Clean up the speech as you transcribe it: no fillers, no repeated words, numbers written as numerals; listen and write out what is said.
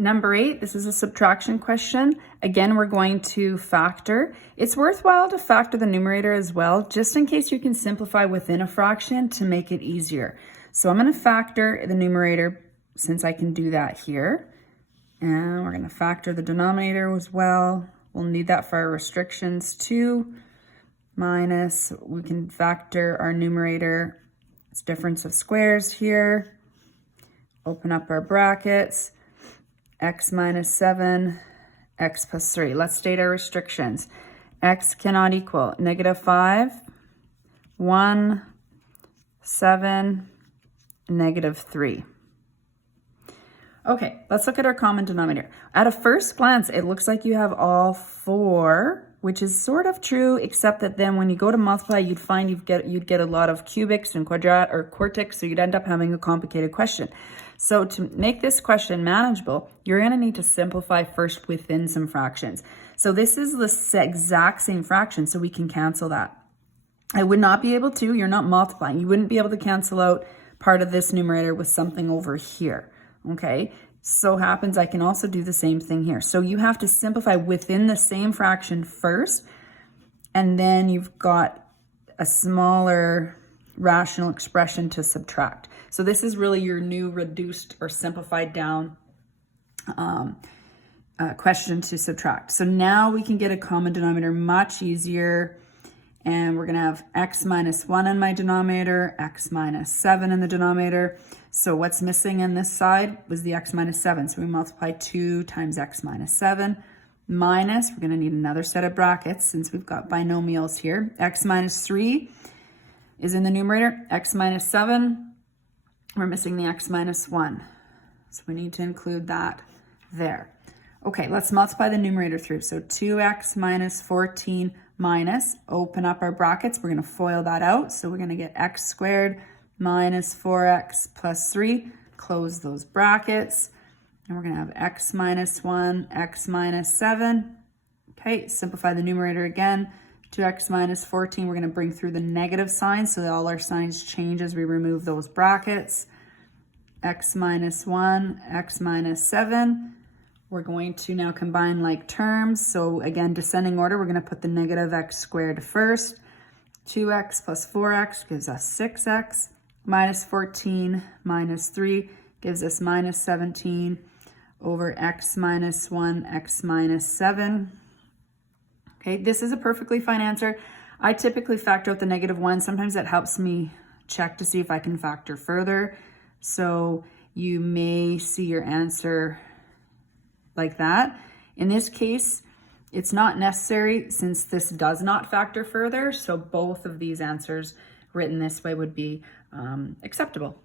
Number 8, this is a subtraction question. Again, we're going to factor. It's worthwhile to factor the numerator as well, just in case you can simplify within a fraction to make it easier. So I'm going to factor the numerator since I can do that here. And we're going to factor the denominator as well. We'll need that for our restrictions too. Minus, we can factor our numerator. It's difference of squares here. Open up our brackets. X minus 7, x plus 3. Let's state our restrictions. X cannot equal -5, 1, 7, -3. Okay, let's look at our common denominator. At a first glance, it looks like you have all 4, which is sort of true, except that then when you go to multiply, you'd find you'd get a lot of cubics and quartics, so you'd end up having a complicated question. So to make this question manageable, you're going to need to simplify first within some fractions. So this is the exact same fraction, so we can cancel that. I would not be able to, you're not multiplying. You wouldn't be able to cancel out part of this numerator with something over here, okay? So happens I can also do the same thing here. So you have to simplify within the same fraction first, and then you've got a smaller rational expression to subtract. So this is really your new reduced or simplified down question to subtract. So now we can get a common denominator much easier. And we're going to have x minus 1 in my denominator, x minus 7 in the denominator. So what's missing in this side was the x minus 7. So we multiply 2 times x minus 7 minus, we're going to need another set of brackets since we've got binomials here. X minus 3 is in the numerator, x minus 7. We're missing the x minus 1. So we need to include that there. Okay, let's multiply the numerator through. So 2x minus 14 minus, open up our brackets. We're going to FOIL that out. So we're going to get x squared minus 4x plus 3. Close those brackets. And we're going to have x minus 1, x minus 7. Okay, simplify the numerator again. 2x minus 14, we're going to bring through the negative sign so that all our signs change as we remove those brackets. X minus 1, x minus 7. We're going to now combine like terms. So again, descending order, we're going to put the negative x squared first. 2x plus 4x gives us 6x. Minus 14 minus 3 gives us minus 17 over x minus 1, x minus 7. Okay, this is a perfectly fine answer. I typically factor out the -1. Sometimes that helps me check to see if I can factor further. So you may see your answer like that. In this case, it's not necessary since this does not factor further. So both of these answers written this way would be acceptable.